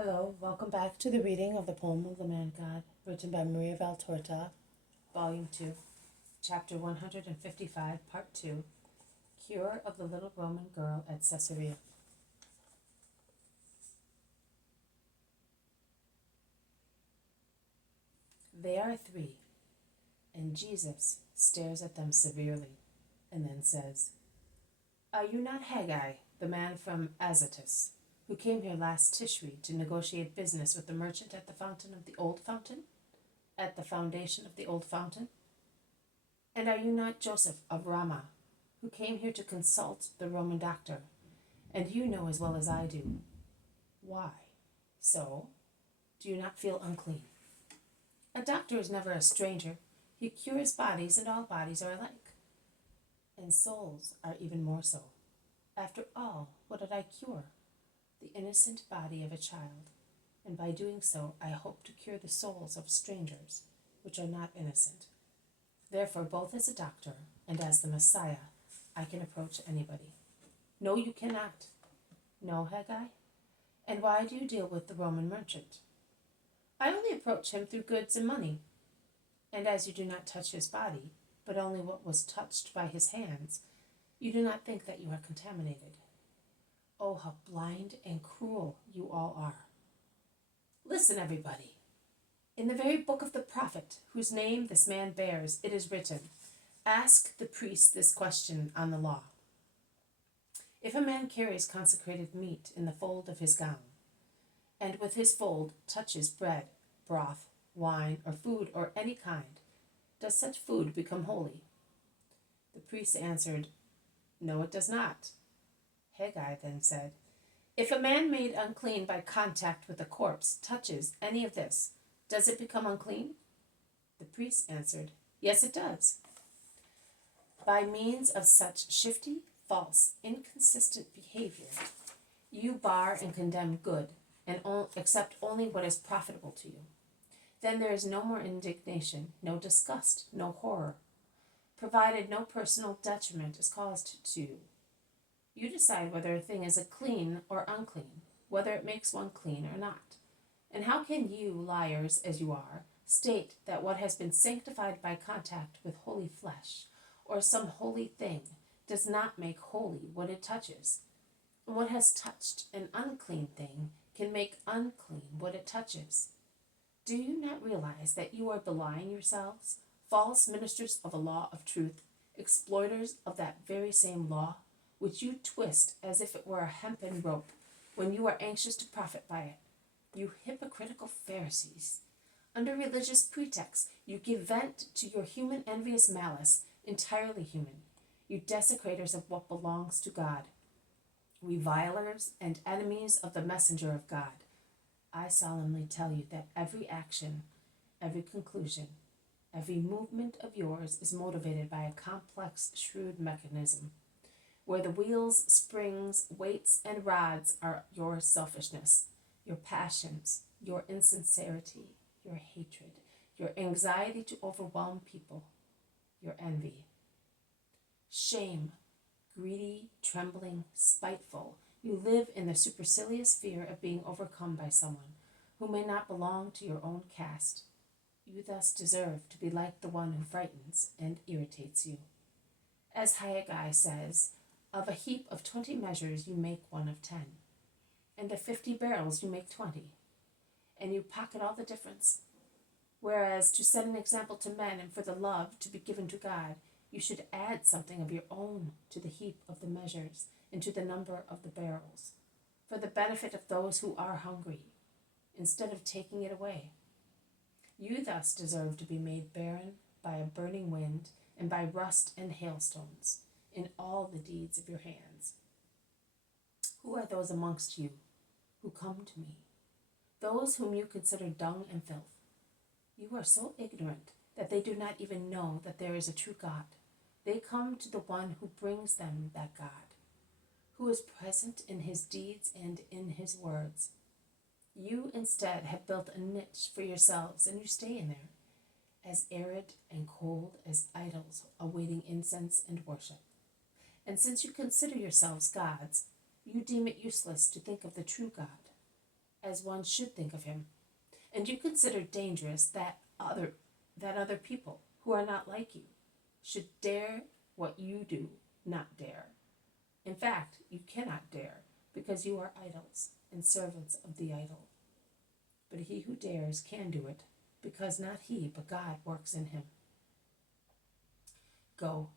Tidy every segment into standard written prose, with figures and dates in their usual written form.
Hello, welcome back to the reading of the poem of the Man God, written by Maria Valtorta, Volume 2, Chapter 155, Part 2, Cure of the Little Roman Girl at Caesarea. They are three, and Jesus stares at them severely, and then says, "Are you not Haggai, the man from Azotus, who came here last Tishri to negotiate business with the merchant at the fountain of the old fountain? At the foundation of the old fountain? And are you not Joseph of Ramah, who came here to consult the Roman doctor? And you know as well as I do. Why? So, do you not feel unclean? A doctor is never a stranger. He cures bodies, and all bodies are alike. And souls are even more so. After all, what did I cure? The innocent body of a child, and by doing so I hope to cure the souls of strangers, which are not innocent. Therefore, both as a doctor and as the Messiah, I can approach anybody." "No, you cannot." "No, Haggai? And why do you deal with the Roman merchant?" "I only approach him through goods and money." "And as you do not touch his body, but only what was touched by his hands, you do not think that you are contaminated. Oh, how blind and cruel you all are. Listen, everybody. In the very book of the prophet, whose name this man bears, it is written, 'Ask the priest this question on the law. If a man carries consecrated meat in the fold of his gown, and with his fold touches bread, broth, wine, or food or any kind, does such food become holy?' The priest answered, 'No, it does not.' Haggai then said, 'If a man made unclean by contact with a corpse touches any of this, does it become unclean?' The priest answered, 'Yes, it does.' By means of such shifty, false, inconsistent behavior, you bar and condemn good, and accept only what is profitable to you. Then there is no more indignation, no disgust, no horror, provided no personal detriment is caused to you. You decide whether a thing is a clean or unclean, whether it makes one clean or not. And how can you, liars as you are, state that what has been sanctified by contact with holy flesh, or some holy thing, does not make holy what it touches? And what has touched an unclean thing can make unclean what it touches. Do you not realize that you are belying yourselves, false ministers of a law of truth, exploiters of that very same law, which you twist as if it were a hempen rope, when you are anxious to profit by it? You hypocritical Pharisees! Under religious pretexts, you give vent to your human envious malice, entirely human, you desecrators of what belongs to God, revilers and enemies of the messenger of God. I solemnly tell you that every action, every conclusion, every movement of yours is motivated by a complex, shrewd mechanism, where the wheels, springs, weights, and rods are your selfishness, your passions, your insincerity, your hatred, your anxiety to overwhelm people, your envy. Shame, greedy, trembling, spiteful, you live in the supercilious fear of being overcome by someone who may not belong to your own caste. You thus deserve to be like the one who frightens and irritates you. As Haggai says, of a heap of 20 measures you make one of 10, and of 50 barrels you make 20, and you pocket all the difference. Whereas to set an example to men and for the love to be given to God, you should add something of your own to the heap of the measures and to the number of the barrels, for the benefit of those who are hungry, instead of taking it away. You thus deserve to be made barren by a burning wind and by rust and hailstones in all the deeds of your hands. Who are those amongst you who come to me? Those whom you consider dung and filth. You are so ignorant that they do not even know that there is a true God. They come to the one who brings them that God, who is present in his deeds and in his words. You instead have built a niche for yourselves, and you stay in there, as arid and cold as idols awaiting incense and worship. And since you consider yourselves gods, you deem it useless to think of the true God. as one should think of him, and you consider dangerous that other people who are not like you should dare what you do not dare. In fact, you cannot dare, because you are idols and servants of the idol. But he who dares can do it, because not he, but God works in him. Go,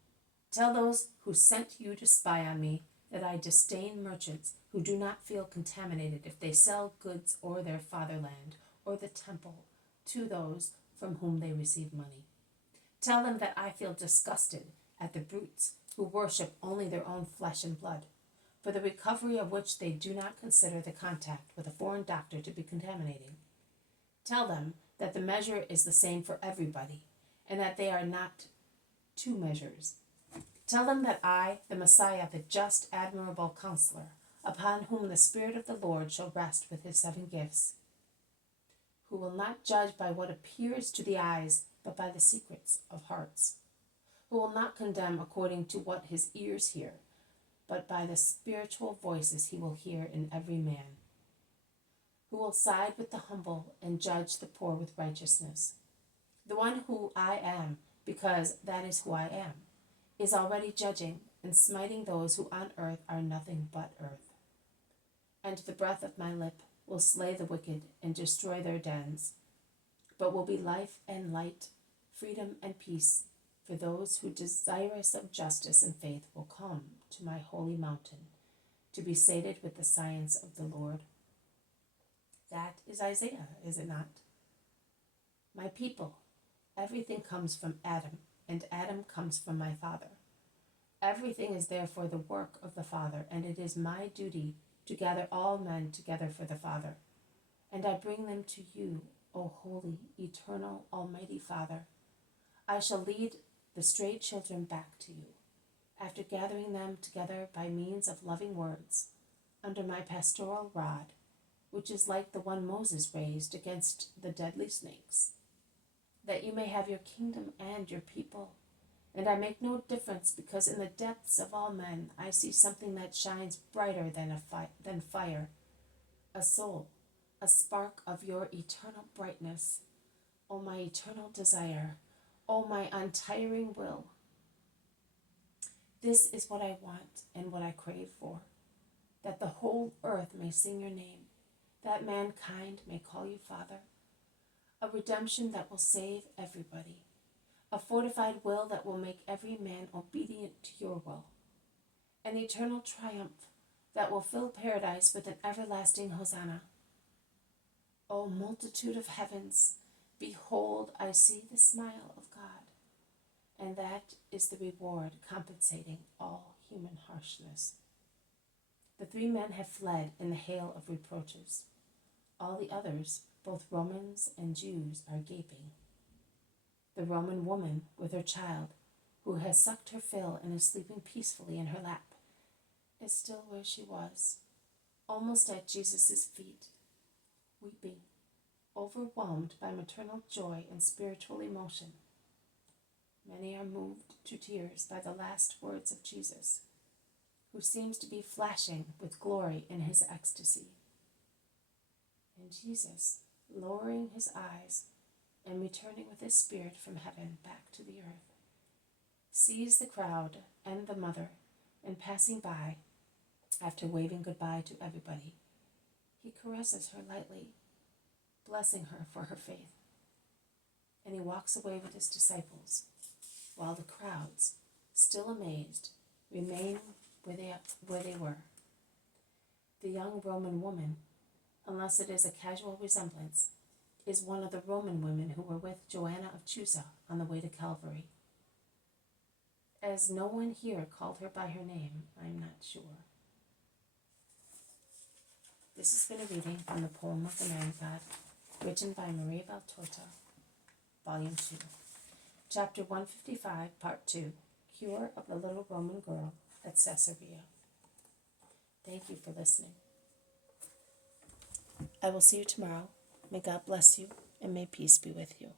tell those who sent you to spy on me that I disdain merchants who do not feel contaminated if they sell goods or their fatherland or the temple to those from whom they receive money. Tell them that I feel disgusted at the brutes who worship only their own flesh and blood, for the recovery of which they do not consider the contact with a foreign doctor to be contaminating. Tell them that the measure is the same for everybody, and that they are not two measures. Tell them that I, the Messiah, the just, admirable counselor, upon whom the Spirit of the Lord shall rest with his 7 gifts, who will not judge by what appears to the eyes, but by the secrets of hearts, who will not condemn according to what his ears hear, but by the spiritual voices he will hear in every man, who will side with the humble and judge the poor with righteousness. The one who I am, because that is who I am, is already judging and smiting those who on earth are nothing but earth. And the breath of my lip will slay the wicked and destroy their dens, but will be life and light, freedom and peace for those who, desirous of justice and faith, will come to my holy mountain to be sated with the science of the Lord. That is Isaiah, is it not? My people, everything comes from Adam, and Adam comes from my Father. Everything is therefore the work of the Father, and it is my duty to gather all men together for the Father. And I bring them to you, O holy, eternal, almighty Father. I shall lead the stray children back to you, after gathering them together by means of loving words, under my pastoral rod, which is like the one Moses raised against the deadly snakes, that you may have your kingdom and your people. And I make no difference, because in the depths of all men I see something that shines brighter than fire, a soul, a spark of your eternal brightness, O my eternal desire, O my untiring will. This is what I want and what I crave for, that the whole earth may sing your name, that mankind may call you Father, a redemption that will save everybody, a fortified will that will make every man obedient to your will, an eternal triumph that will fill paradise with an everlasting hosanna. O multitude of heavens, behold, I see the smile of God, and that is the reward compensating all human harshness. The 3 men have fled in the hail of reproaches. All the others, both Romans and Jews, are gaping. The Roman woman with her child, who has sucked her fill and is sleeping peacefully in her lap, is still where she was, almost at Jesus' feet, weeping, overwhelmed by maternal joy and spiritual emotion. Many are moved to tears by the last words of Jesus, who seems to be flashing with glory in his ecstasy. And Jesus, lowering his eyes and returning with his spirit from heaven back to the earth, sees the crowd and the mother, and passing by, after waving goodbye to everybody, he caresses her lightly, blessing her for her faith. And he walks away with his disciples, while the crowds, still amazed, remain where they were. The young Roman woman, unless it is a casual resemblance, is one of the Roman women who were with Joanna of Chusa on the way to Calvary. As no one here called her by her name, I'm not sure. This has been a reading from the poem of the Man God, written by Maria Valtorta, Volume 2. Chapter 155, Part 2, Cure of the Little Roman Girl at Caesarea. Thank you for listening. I will see you tomorrow. May God bless you, and may peace be with you.